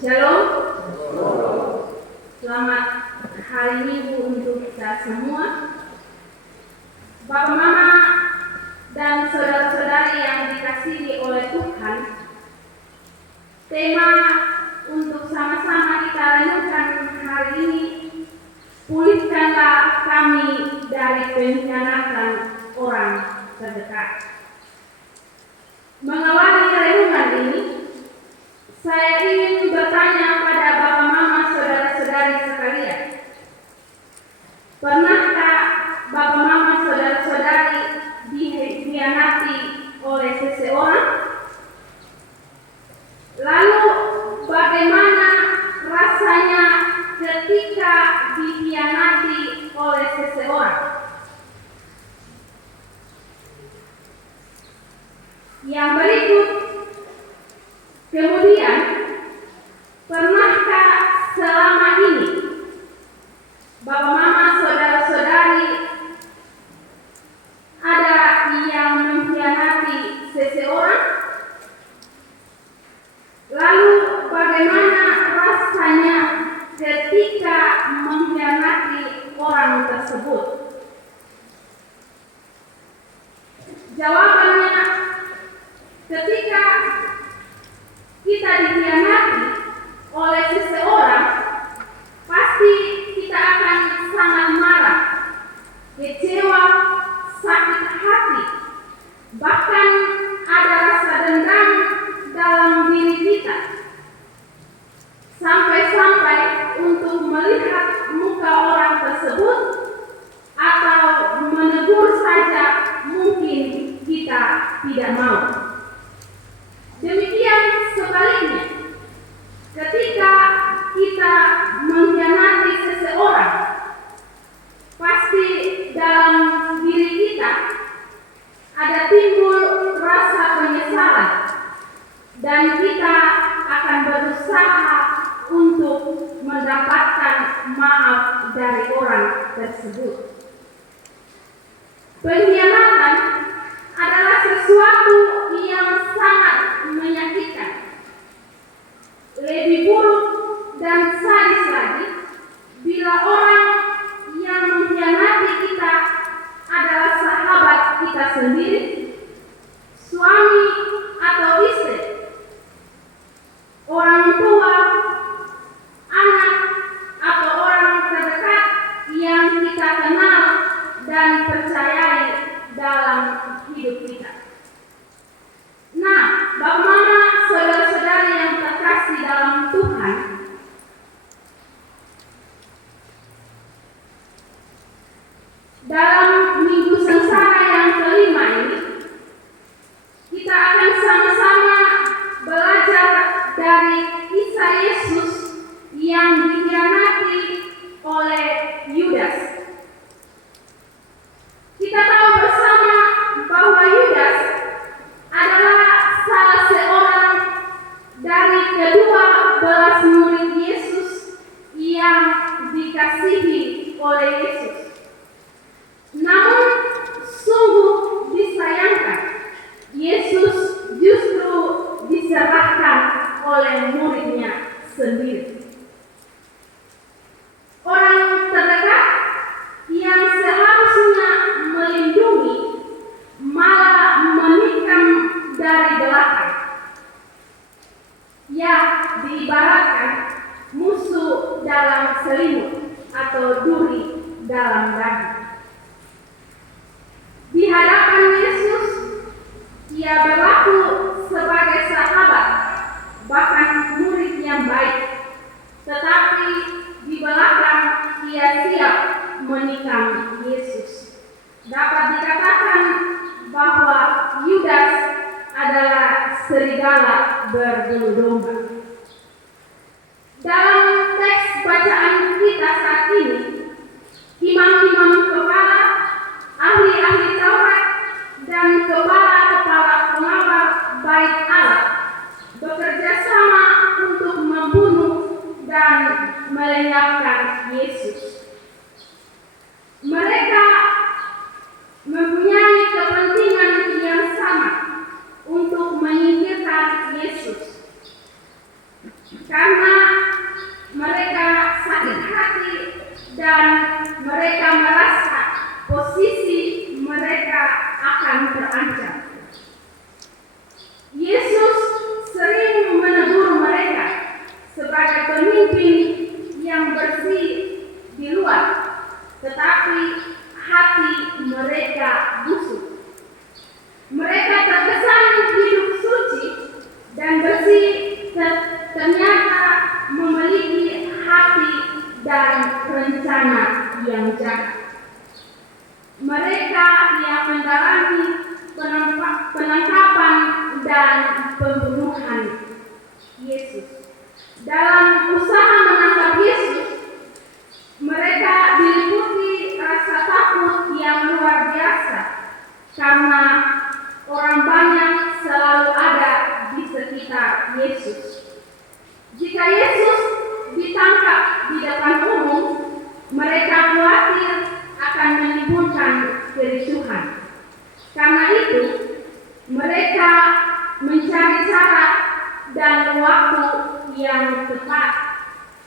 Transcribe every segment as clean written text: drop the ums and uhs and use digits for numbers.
Shalom. Selamat hari Minggu untuk kita semua. Bapak, Mama, dan saudara-saudari yang dikasihi oleh Tuhan, tema untuk sama-sama kita renungkan hari ini, pulihkanlah kami dari pengkhianatan orang terdekat. Mengawali renungan ini, saya ingin bertanya pada Bapak, Mama, saudara-saudari sekalian. Pernahkah Bapak, Mama, saudara-saudari dikhianati oleh seseorang? Lalu bagaimana rasanya ketika dikhianati oleh seseorang? Yang berikut, kemudian, pernahkah selama ini Bapak, Mama, saudara-saudari ada yang mengkhianati seseorang? Lalu bagaimana rasanya ketika mengkhianati orang tersebut? Jawabannya, ketika kita dikhianati oleh seseorang, pasti kita akan sangat marah, kecewa, sakit hati, bahkan ada rasa dendam dalam diri kita. Sampai-sampai untuk melihat muka orang tersebut atau menegur saja mungkin kita tidak mau. Demikian sebaliknya, ketika kita mengkhianati seseorang, pasti dalam diri kita ada timbul rasa penyesalan, dan kita akan berusaha untuk mendapatkan maaf dari orang tersebut. Pengkhianatan adalah sesuatu yang sangat menyakitkan. Lebih buruk dan sadis lagi bila orang yang mengkhianati kita adalah sahabat kita sendiri, suami atau istri, orang tua, anak, atau orang terdekat yang kita kenal dan percayai dalam hidup kita. Nah, Bapak, Mama, saudara-saudari yang terkasih dalam Tuhan, dalam minggu sengsara yang kelima ini, kita akan sama-sama belajar dari kisah Yesus yang dikhianati oleh Yudas. Kita tahu bersama bahwa Yudas adalah salah seorang dari kedua belas murid Yesus yang dikasihi oleh Yesus. Namun sungguh disayangkan, Yesus justru diserahkan oleh muridnya sendiri. Orang terdekat yang seharusnya melindungi malah menikam dari belakang. Ya, diibaratkan musuh dalam selimut atau duri dalam daging. Di hadapan Yesus, ia berlaku sebagai sahabat, bahkan murid yang baik. Tetapi di belakang ia siap menikam Yesus. Dapat dikatakan bahwa Yudas adalah serigala berbulu domba. Dalam teks bacaan kita saat ini, imam-imam kepala, ahli-ahli Taurat, dan kepala-kepala pengawal bait Allah bekerja sama untuk membunuh dan melenyapkan Yesus. Mereka mempunyai kepentingan yang sama untuk menyingkirkan Yesus. karena mereka sakit hati dan mereka merasa posisi mereka akan terancam. Yesus sering menegur mereka sebagai pemimpin yang bersih di luar, tetapi hati mereka busuk. Mereka terkesan hidup suci dan bersih, ternyata memiliki hati dan rencana yang jahat. Mereka yang mengalami penangkapan dan pembunuhan Yesus. Dalam usaha menangkap Yesus, mereka diliputi rasa takut yang luar biasa karena orang banyak selalu ada di sekitar Yesus. Jika Yesus ditangkap di depan umum, mereka khawatir akan menimbulkan kericuhan. Karena itu, mereka mencari cara dan waktu yang tepat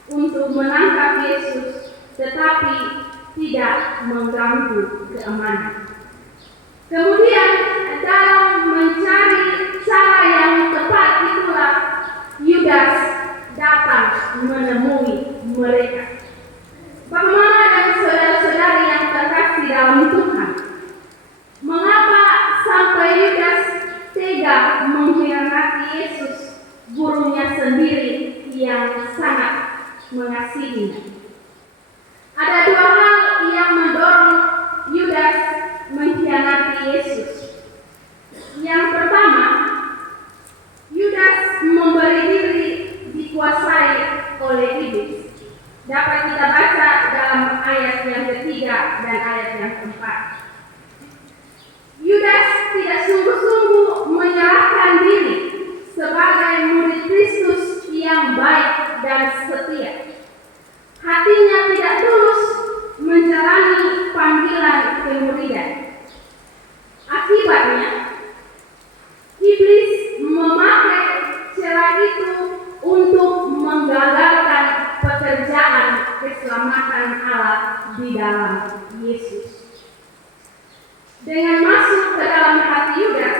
untuk menangkap Yesus, tetapi tidak mengganggu keamanan. Kemudian, dalam mencari cara yang tepat itulah Yudas datang menemui mereka. Bagaimana dan saudara-saudari yang terkasih dalam Tuhan, mengapa sampai Yudas tega mengkhianati Yesus, gurunya sendiri yang sangat mengasihinya? Ada dua hal yang mendorong Yudas mengkhianati Yesus. Yang pertama, Yudas memberi diri dikuasai oleh iblis. Dapat kita baca dalam ayat yang ketiga dan ayat yang keempat. Yudas tidak sungguh-sungguh menyerahkan diri sebagai murid Kristus yang baik dan setia. Hatinya tidak tulus menjalani panggilan kemuridan. Akibatnya, iblis memakai celah itu untuk menggagalkan pekerjaan keselamatan Allah di dalam Yesus. Dengan masuk ke dalam hati Yudas,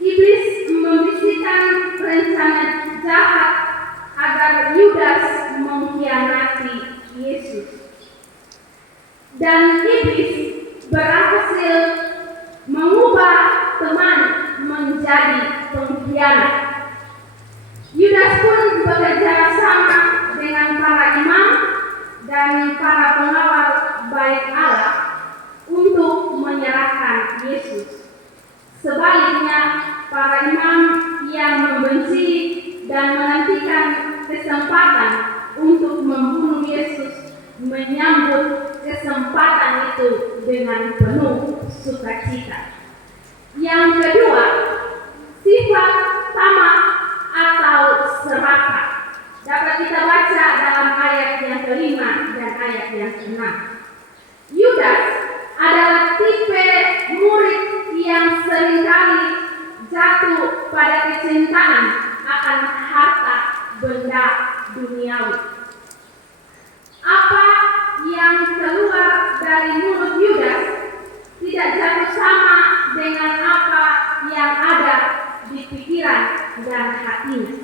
iblis membisikkan rencana jahat agar Yudas mengkhianati Yesus. Dan iblis berhasil mengubah teman menjadi pengkhianat. Yudas pun bekerja sama dengan para imam dan para pengawal baik Allah untuk menyerahkan Yesus. Sebaliknya, para imam yang membenci dan menantikan kesempatan untuk membunuh Yesus menyambut kesempatan itu dengan penuh sukacita. Yang kedua, sifat tamak atau serakah. Dapat kita baca dalam ayat yang kelima dan ayat yang keenam. Yudas adalah tipe murid yang seringkali jatuh pada kecintaan akan harta benda duniawi. Apa yang keluar dari mulut Yudas tidak jatuh sama dengan apa yang ada di pikiran dan hatinya.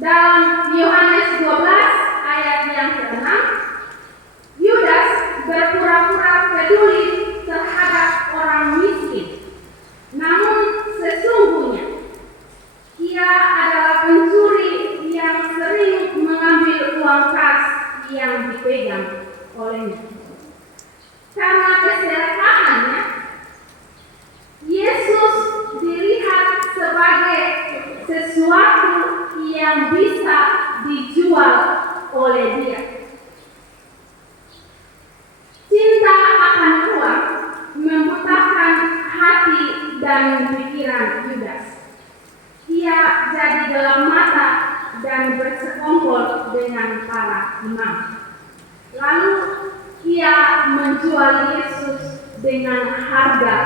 Dalam Yohanes 12 ayat yang ke-6, Yudas berpura-pura peduli terhadap orang miskin. Namun sesungguhnya ia adalah pencuri yang sering mengambil uang kas yang dipegang olehnya. Karena keserakahannya, Yesus dilihat sebagai sesuatu yang bisa dijual oleh dia. Cinta akan uang membutakan hati dan pikiran Yudas. Ia jadi gelap mata dan bersekongkol dengan para imam. Lalu ia menjual Yesus dengan harga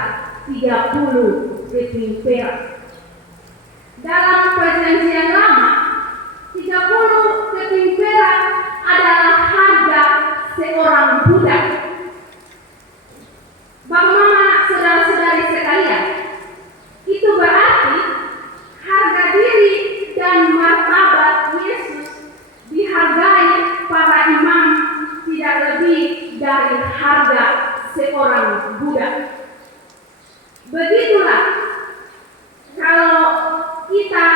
30 keping perak. Dalam perjanjian lama, 30 keping perak adalah harga seorang budak. Bapak mama, saudara-saudari sekalian, itu berarti harga diri dan martabat Yesus dihargai para imam tidak lebih dari harga seorang budak. Begitulah kalau kita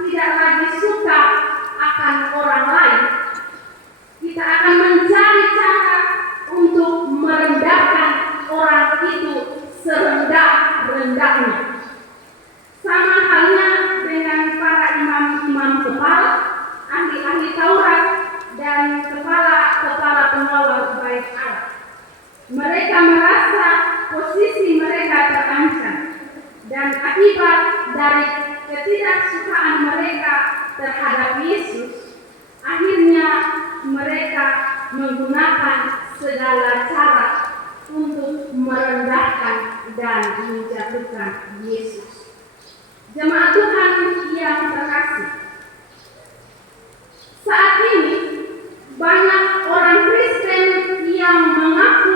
tidak lagi suka akan orang lain, kita akan mencari cara untuk merendahkan orang itu serendah-rendahnya. Sama halnya dengan para imam-imam kepala, ahli-ahli Taurat, dan kepala-kepala pengawal bait Allah. Mereka merasa posisi mereka terancam, dan akibat dari ketidaksukaan mereka terhadap Yesus, akhirnya mereka menggunakan segala cara untuk merendahkan dan menjatuhkan Yesus. Jemaat Tuhan yang terkasih, saat ini banyak orang Kristen yang mengaku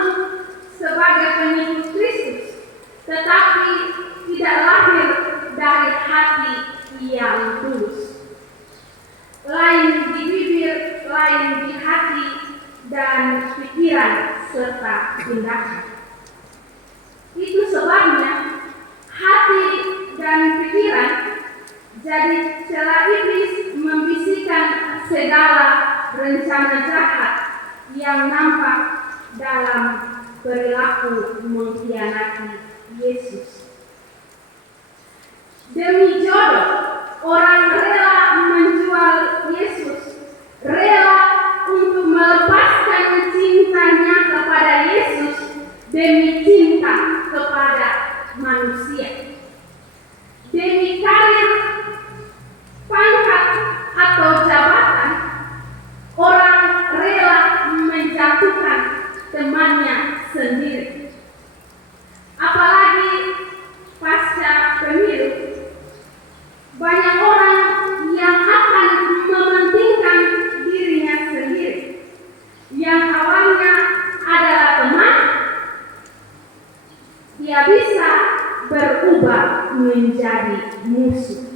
sebagai pengikut Kristus, tetapi tidak lahir dari hati yang tulus. Lain di bibir, lain di hati dan pikiran serta tindakan. Itu sebabnya hati dan pikiran jadi celah iblis membisikkan segala rencana jahat yang nampak dalam perilaku mengkhianati Yesus. Demi jodoh, orang rela menjual Yesus, rela untuk melepaskan cintanya kepada Yesus demi cinta kepada manusia. Demi karir, pangkat, atau jabatan, orang rela menjatuhkan temannya sendiri. Apalagi pasca pemilu, banyak orang yang akan mementingkan dirinya sendiri. Yang awalnya adalah teman, dia bisa berubah menjadi musuh.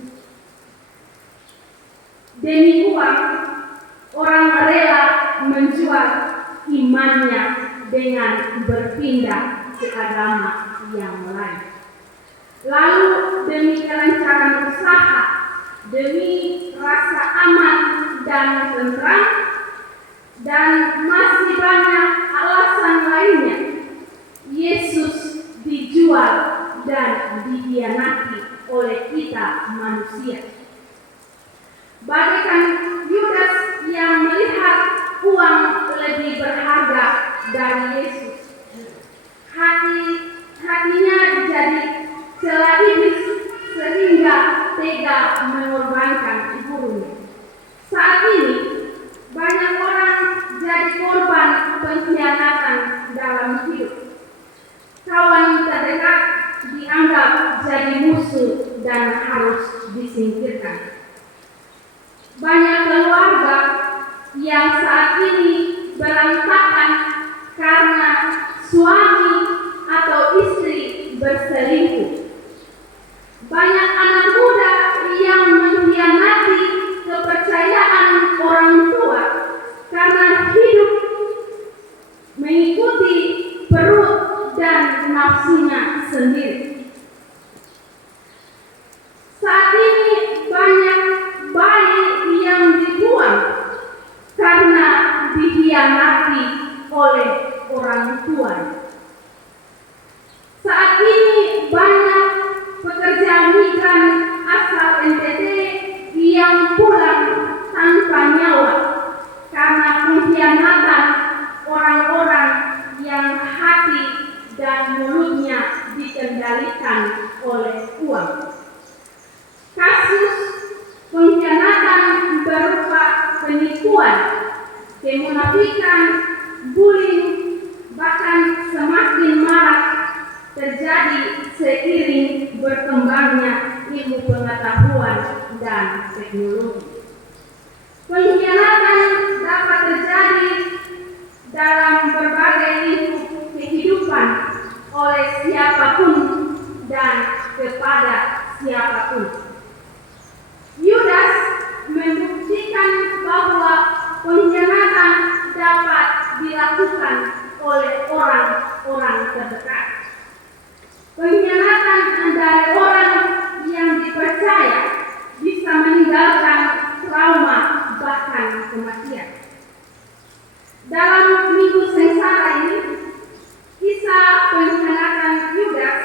Demi uang, orang rela menjual imannya dengan berpindah ke agama yang lain. Lalu demi kelancaran usaha, demi rasa aman dan tentram, dan masih banyak alasan lainnya, Yesus dijual dan dikhianati oleh kita manusia. Bagaikan Yudas yang melihat uang lebih berharga dari Yesus, hatinya jadi celah iblis sehingga tega mengorbankan gurunya. Saat ini banyak orang jadi korban pengkhianatan dalam hidup. Kawan terdekat dianggap jadi musuh dan harus disingkirkan. Banyak keluarga yang saat ini berantakan karena suami atau istri berselingkuh. Banyak anak muda yang mengkhianati kepercayaan orang tua karena hidup mengikuti perut dan nafsunya sendiri. Saat ini banyak bayi yang dibuang karena dikhianati oleh orang tua. Saat ini banyak pekerja migran asal NTT yang pulang tanpa nyawa karena pengkhianatan orang-orang yang hati dan mulutnya dikendalikan oleh uang. Kasus pengkhianatan berupa penipuan, kemunafikan, bullying, bahkan semakin marak terjadi seiring berkembangnya ilmu pengetahuan dan teknologi. Pengkhianatan dapat terjadi dalam berbagai lingkup kehidupan oleh siapapun dan kepada siapapun. Yudas membuktikan bahwa pengkhianatan dapat dilakukan oleh orang-orang terdekat. Pengkhianatan dari orang yang dipercaya bisa meninggalkan trauma bahkan kematian. Dalam Minggu Sengsara ini, kisah pengkhianatan Yudas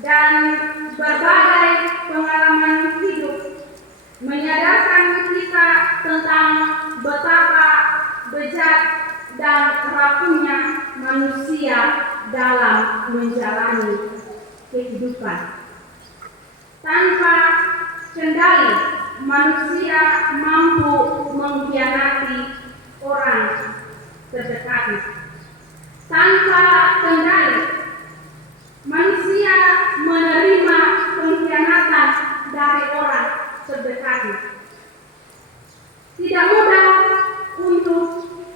dan berbagai pengalaman hidup menyadarkan kita tentang betapa bejat dan rapuhnya manusia dalam menjalani kehidupan. Tanpa kendali, manusia mampu mengkhianati orang terdekatnya. Tanpa kendali, manusia menerima pengkhianatan dari orang terdekatnya. Tidak mudah untuk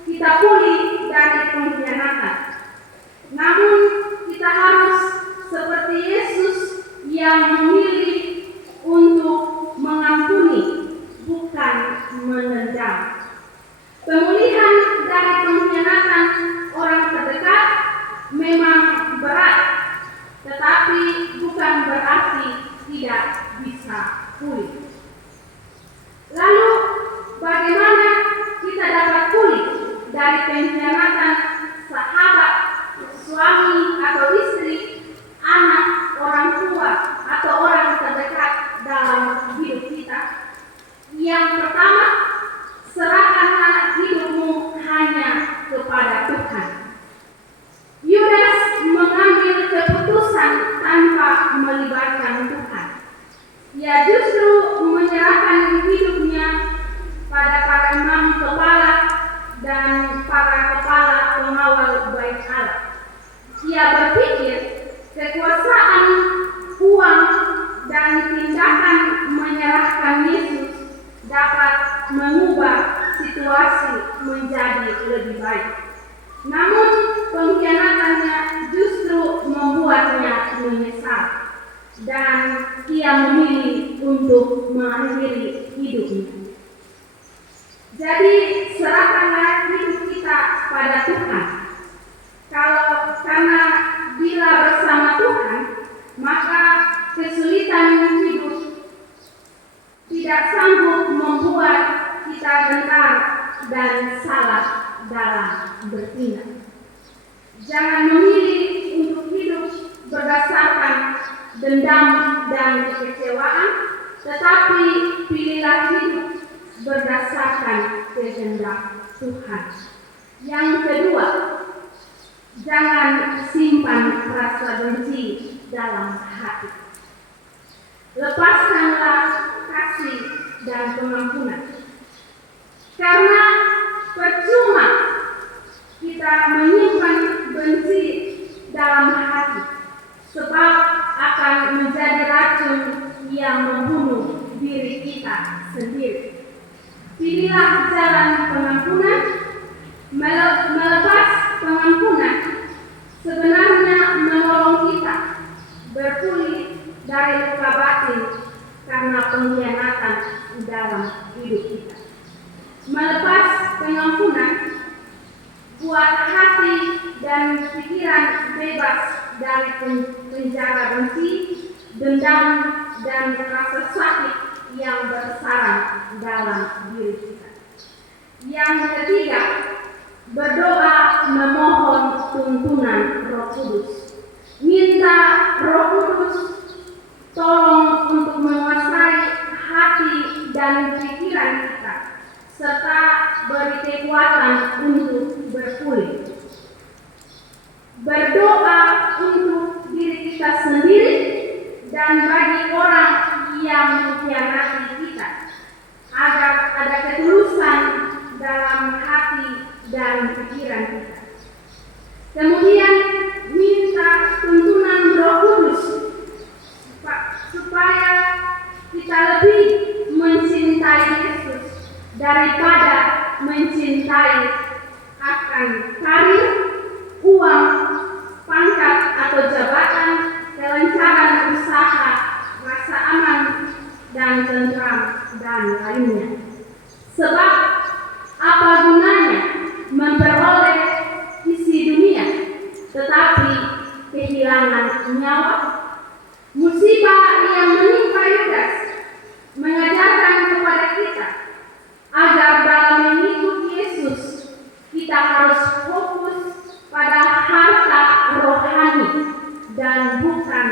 kita pulih dari pengkhianatan. Namun kita harus seperti Yesus yang memilih untuk mengampuni, bukan menendam. Pemulihan dari pengkhianatan orang terdekat memang berat, tetapi bukan berarti tidak bisa pulih. Lalu, bagaimana kita dapat pulih dari pengkhianatan sahabat, suami atau istri, anak, orang tua, atau orang terdekat dalam hidup kita? Yang pertama, serahkanlah hidupmu hanya kepada Tuhan. Yudas mengambil keputusan tanpa melibatkan Tuhan. Ia justru menyerahkan hidupnya pada para imam kepala dan para kepala pengawal bait Allah. Ia berpikir kekuasaan, uang, dan tindakan menyerahkan Yesus dapat mengubah situasi menjadi lebih baik. Namun pengkhianatannya justru membuatnya menyesal dan ia memilih untuk mengakhiri hidupnya. Jadi serahkanlah hidup kita pada Tuhan. Karena bila bersama Tuhan, maka kesulitan hidup tidak sanggup membuat kita gentar dan salah dalam bertindak. Jangan memilih untuk hidup berdasarkan dendam dan kekecewaan, tetapi pilihlah hidup berdasarkan kehendak Tuhan. Yang kedua, jangan simpan rasa benci dalam hati. Lepaskanlah kasih dan pengampunan. Karena percuma kita menyimpan benci dalam hati, sebab akan menjadi racun yang membunuh diri kita sendiri. Pilihlah jalan pengampunan. Melepas pengampunan sebenarnya menolong kita berpulih dari luka batin karena pengkhianatan dalam hidup kita. Melepas pengampunan buat hati dan pikiran bebas dari penjara benci, dendam, dan rasa sakit yang bersarang dalam diri kita. Yang ketiga, berdoa memohon tuntunan Roh Kudus. Minta Roh Kudus tolong untuk menguasai hati dan pikiran kita, serta beri kekuatan untuk berpulih. Berdoa untuk diri kita sendiri dan bagi orang yang mengkhianati kita, agar ada ketulusan dalam hati dan pikiran kita. Kemudian minta tuntunan Roh Kudus supaya kita lebih mencintai Yesus daripada mencintai akan karir, uang, pangkat atau jabatan, kelancaran usaha, rasa aman dan tentram dan lainnya. Sebab apa gunanya memperoleh isi dunia tetapi kehilangan nyawa? Musibah yang menimpa Yudas mengajarkan kepada kita agar dalam mengikuti Yesus kita harus fokus pada harta rohani dan bukan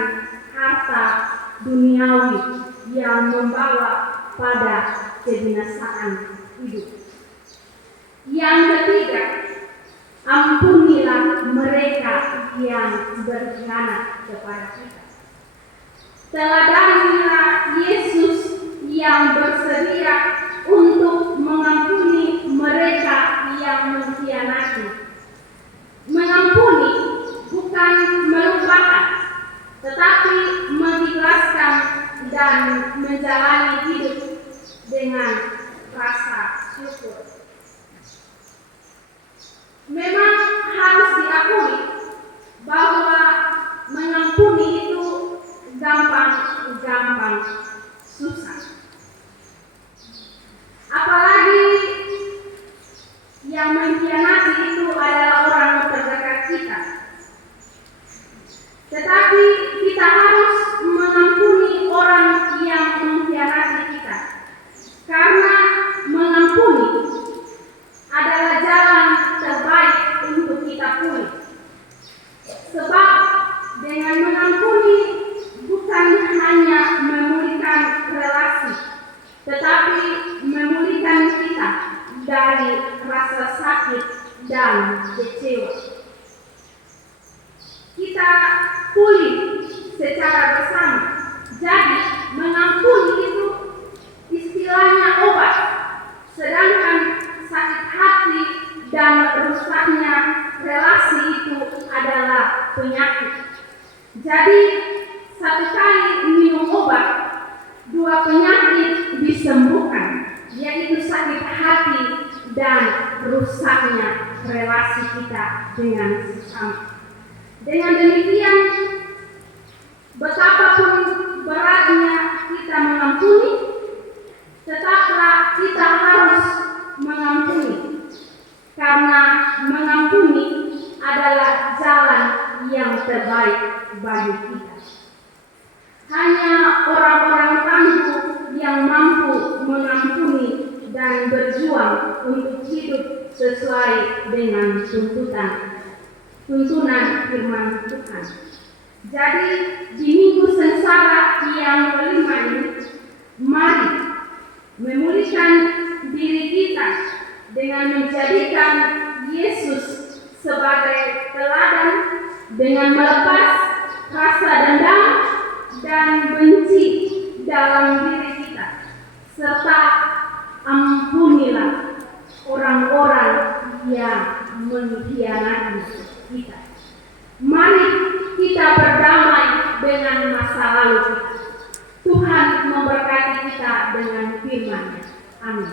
harta duniawi yang membawa pada kebinasaan hidup. Yang ketiga, ampunilah mereka yang berkhianat kepada kita. Teladanilah Yesus yang bersedia untuk mengampuni mereka yang mengkhianati. Mengampuni bukan melupakan, tetapi mengikhlaskan dan menjalani hidup dengan rasa syukur. Memang harus diakui bahwa mengampuni itu gampang susah. Apalagi yang mengkhianati itu adalah orang terdekat kita. Tetapi kita harus mengampuni orang yang mengkhianati kita, karena mengampuni adalah jalan terbaik untuk kita pulih. Sebab dengan mengampuni bukan hanya memulihkan relasi, tetapi memulihkan kita dari rasa sakit dan kecewa. Kita pulih secara bersama. Jadi mengampuni itu istilahnya obat, sedangkan sakit hati dan rusaknya relasi itu adalah penyakit. Jadi satu kali minum obat, dua penyakit disembuhkan, yaitu sakit hati dan rusaknya relasi kita dengan sesama. Dengan demikian, betapapun beratnya kita mengampuni, tetaplah kita harus mengampuni, karena mengampuni adalah jalan yang terbaik bagi kita. Hanya orang-orang tangguh yang mampu mengampuni dan berjuang untuk hidup sesuai dengan tuntunan firman Tuhan. Jadi di minggu sengsara yang kelima ini, mari memulihkan diri kita dengan menjadikan Yesus sebagai teladan, dengan melepas rasa dendam dan benci dalam diri kita, serta ampunilah orang-orang yang mengkhianati kita. Mari kita berdamai dengan masa lalu kita. Tuhan memberkati kita dengan firman-Nya. Amin.